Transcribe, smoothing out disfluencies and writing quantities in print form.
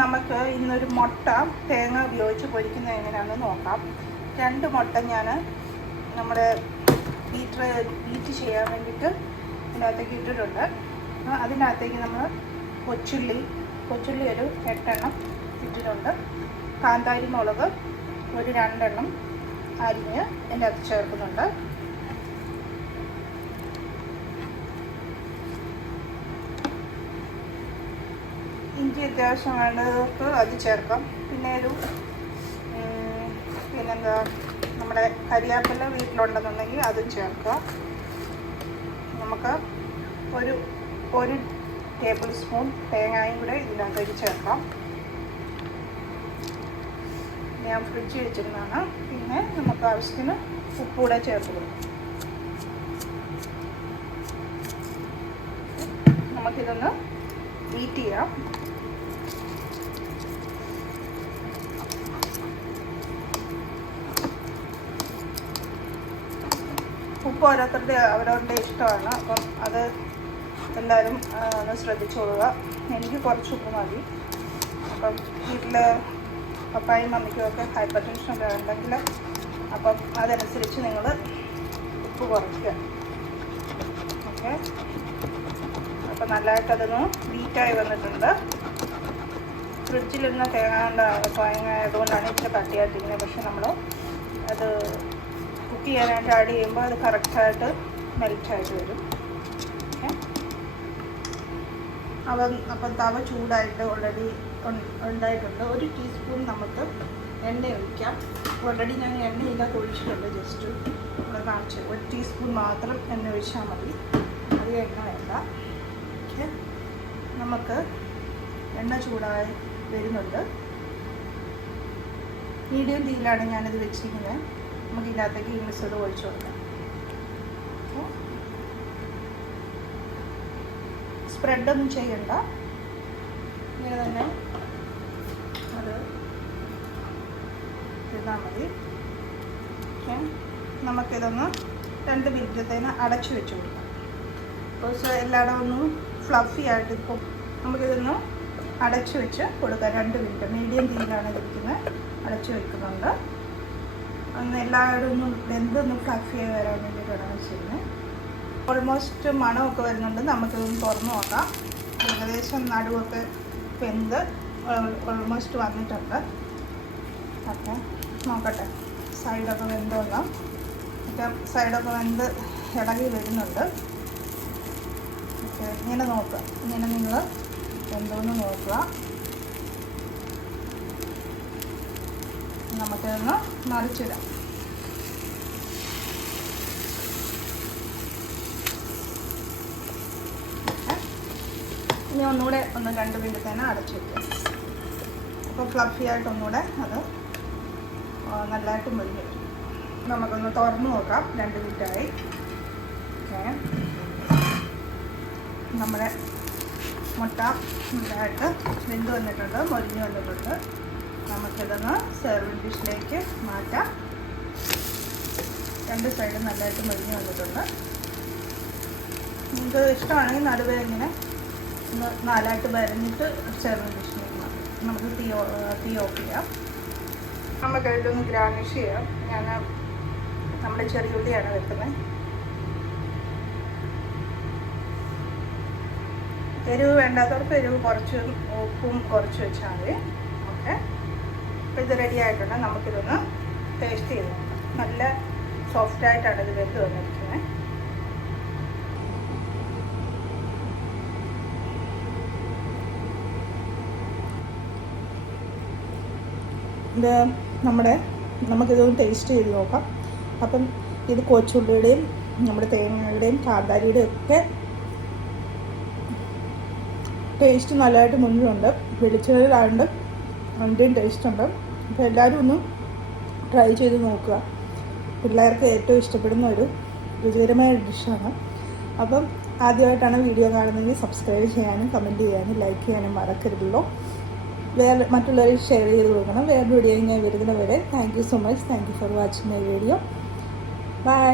നമുക്ക് ഇന്നൊരു മുട്ട തേങ്ങ ഉപയോഗിച്ച് പൊരിക്കുന്നത് എങ്ങനെയാണെന്ന് നോക്കാം. 2 മുട്ട ഞാൻ നമ്മുടെ ബീറ്റ് ചെയ്യാൻ വേണ്ടിയിട്ട് ഇതിനകത്തേക്ക് ഇട്ടിട്ടുണ്ട്. അതിനകത്തേക്ക് നമ്മൾ കൊച്ചുള്ളി ഒരു 8 എണ്ണം ഇട്ടിട്ടുണ്ട്. കാന്താരി മുളക് ഒരു 2 എണ്ണം അരിഞ്ഞ് എൻ്റെ അകത്ത് ചേർക്കുന്നുണ്ട്. ഇഞ്ചി അത്യാവശ്യം വേണ്ടവർക്ക് അത് ചേർക്കാം. പിന്നെ പിന്നെന്താ നമ്മുടെ കരിയാപ്പില വീട്ടിലുണ്ടെന്നുണ്ടെങ്കിൽ അതും ചേർക്കാം. നമുക്ക് ഒരു ടേബിൾ സ്പൂൺ തേങ്ങയും കൂടെ ഇതിനകത്തേക്ക് ചേർക്കാം. ഞാൻ ഫ്രിഡ്ജിൽ വെച്ചിരുന്നതാണ്. പിന്നെ നമുക്ക് ആവശ്യത്തിന് ഉപ്പൂടെ ചേർത്ത് കൊടുക്കാം. നമുക്കിതൊന്ന് ബീറ്റ് ചെയ്യാം. ഉപ്പ് അവരവരുടെ ഇഷ്ടമാണ്. അപ്പം അത് എല്ലാവരും ഒന്ന് ശ്രദ്ധിച്ചോളുക. എനിക്ക് കുറച്ച് ഉപ്പ് മതി. അപ്പം വീട്ടിൽ പപ്പായും മമ്മിക്കുമൊക്കെ ഹൈപ്പർ ടെൻഷനൊക്കെ ഉണ്ടെങ്കിൽ അപ്പം അതനുസരിച്ച് നിങ്ങൾ ഉപ്പ് കുറയ്ക്കുക. ഓക്കെ, അപ്പം നല്ലതായിട്ടതൊന്ന് ബീറ്റായി വന്നിട്ടുണ്ട്. ഫ്രിഡ്ജിലിരുന്ന തേങ്ങ ആയതുകൊണ്ടാണ് ഇച്ചിരി കട്ടിയായിട്ടിരിക്കുന്നത്. പക്ഷെ നമ്മൾ അത് കുക്ക് ചെയ്യാനായിട്ട് ആഡ് ചെയ്യുമ്പോൾ അത് കറക്റ്റായിട്ട് മെൽറ്റായിട്ട് വരും. ഓക്കെ, അപ്പം തവ ചൂടായിട്ട് ഓൾറെഡി ഉണ്ടായിട്ടുണ്ട്. 1 ടീസ്പൂൺ നമുക്ക് എണ്ണ ഒഴിക്കാം. ഓൾറെഡി ഞാൻ എണ്ണയില്ലാതെ ഒഴിച്ചിട്ടുണ്ട്. ജസ്റ്റ് ഇവിടെ കാണിച്ചു 1 ടീസ്പൂൺ മാത്രം എണ്ണ ഒഴിച്ചാൽ മതി. അധികം എണ്ണ വേണ്ട. ഓക്കെ, നമുക്ക് എണ്ണ ചൂടായി വരുന്നുണ്ട്. മീഡിയം തീയിലാണ് ഞാനിത് വെച്ചിരിക്കുന്നത്. നമുക്ക് ഇതിനകത്തേക്ക് ഈ മിശ്രിതം ഒഴിച്ചു കൊടുക്കാം. സ്പ്രെഡൊന്നും ചെയ്യണ്ട, ഇങ്ങനെ തന്നെ അത് ചെയ്താൽ മതി. ഓക്കെ, നമുക്കിതൊന്ന് 2 മിനിറ്റത്തേന് അടച്ചു വെച്ച് കൊടുക്കാം. ബിക്കോസ് എല്ലായിടം ഒന്നും ഫ്ലഫി ആയിട്ട് ഇപ്പം നമുക്കിതൊന്ന് അടച്ചു വെച്ച് കൊടുക്കാം. 2 മിനിറ്റ് മീഡിയം തീയിലാണ് ഇരിക്കുന്നത്. അടച്ചു വെക്കുന്നുണ്ട്. ഒന്ന് എല്ലാവരും ഒന്ന് വെന്തൊന്ന് ഫ്ലഫിയായി വരാൻ വേണ്ടിയിട്ടാണ് ചെയ്യുന്നത്. ഓൾമോസ്റ്റ് മണമൊക്കെ വരുന്നുണ്ട്. നമുക്കിതൊന്ന് തുറന്ന് നോക്കാം. ഏകദേശം നടുവൊക്കെ വെന്ത് ഓൾമോസ്റ്റ് വന്നിട്ടുണ്ട്. ഓക്കെ, നോക്കട്ടെ സൈഡൊക്കെ വെന്തോന്നാം. ഒക്കെ സൈഡൊക്കെ വെന്ത് ഇളകി വരുന്നുണ്ട്. ഓക്കെ, ഇങ്ങനെ നോക്കുക. ഇങ്ങനെ നിങ്ങൾ വെന്തോന്ന് നോക്കുക. നമുക്കിതൊന്ന് മറിച്ചിടാം. ഇനി ഒന്നുകൂടെ 2 മിനിറ്റ് തന്നെ അടച്ചു വയ്ക്കാം. അപ്പോൾ ഫ്ലഫി ആയിട്ട് ഒന്നുകൂടെ അത് നല്ലതായിട്ട് മുരിഞ്ഞു വരും. നമുക്കൊന്ന് തുറന്ന് നോക്കാം. 2 മിനിറ്റായി. ഓക്കെ, നമ്മുടെ മുട്ട നല്ലതായിട്ട് വെന്ത് വന്നിട്ടുണ്ട്, മൊരിഞ്ഞ് വന്നിട്ടുണ്ട്. നമുക്കിതൊന്ന് സെർവിങ് ഡിഷിലേക്ക് മാറ്റാം. 2 സൈഡും നല്ലതായിട്ട് മൊരിഞ്ഞ് വന്നിട്ടുണ്ട്. നിങ്ങൾക്ക് ഇഷ്ടമാണെങ്കിൽ നടുവേ ഇങ്ങനെ ഒന്ന് 4ആയിട്ട് വരഞ്ഞിട്ട് സെർവിങ് ഡിഷിലേക്ക് മാറ്റാം. നമുക്ക് തീ ഓഫ് ചെയ്യാം. നമുക്കിതൊന്ന് ഗാർണിഷ് ചെയ്യാം. ഞാൻ നമ്മുടെ ചെറിയുള്ളിയാണ് വെക്കുന്നത്. എരിവ് വേണ്ടാത്തവർക്ക് എരിവ് കുറച്ച് ഉപ്പും കുറച്ച് വെച്ചാൽ മതി. ഓക്കെ, അപ്പോൾ ഇത് റെഡി ആയിട്ടുണ്ട്. നമുക്കിതൊന്ന് ടേസ്റ്റ് ചെയ്ത് നോക്കാം. നല്ല സോഫ്റ്റായിട്ടാണ് ഇത് വെന്ത് വന്നിരിക്കുന്നത്. ഇത് നമുക്കിതൊന്ന് ടേസ്റ്റ് ചെയ്ത് നോക്കാം. അപ്പം ഇത് കൊച്ചുള്ളിയുടെയും നമ്മുടെ തേങ്ങയുടെയും കാന്താരിയുടെയും ഒക്കെ ടേസ്റ്റ് നല്ലതായിട്ട് മുന്നിലുണ്ട്. വെളിച്ചെണ്ണയിലാണ്ട് അതിൻ്റെയും ടേസ്റ്റ് ഉണ്ട്. അപ്പോൾ എല്ലാവരും ഒന്ന് ട്രൈ ചെയ്ത് നോക്കുക. പിള്ളേർക്ക് ഏറ്റവും ഇഷ്ടപ്പെടുന്ന ഒരു രുചികരമായ ഡിഷാണ്. അപ്പം ആദ്യമായിട്ടാണ് വീഡിയോ കാണുന്നതെങ്കിൽ സബ്സ്ക്രൈബ് ചെയ്യാനും കമൻറ്റ് ചെയ്യാനും ലൈക്ക് ചെയ്യാനും മറക്കരുതല്ലോ. മറ്റുള്ളവരെ ഷെയർ ചെയ്ത് കൊടുക്കണം. വേറെ വീഡിയോ ഞാൻ വരുന്നവരെ thank you so much. Thank you for watching my video. By.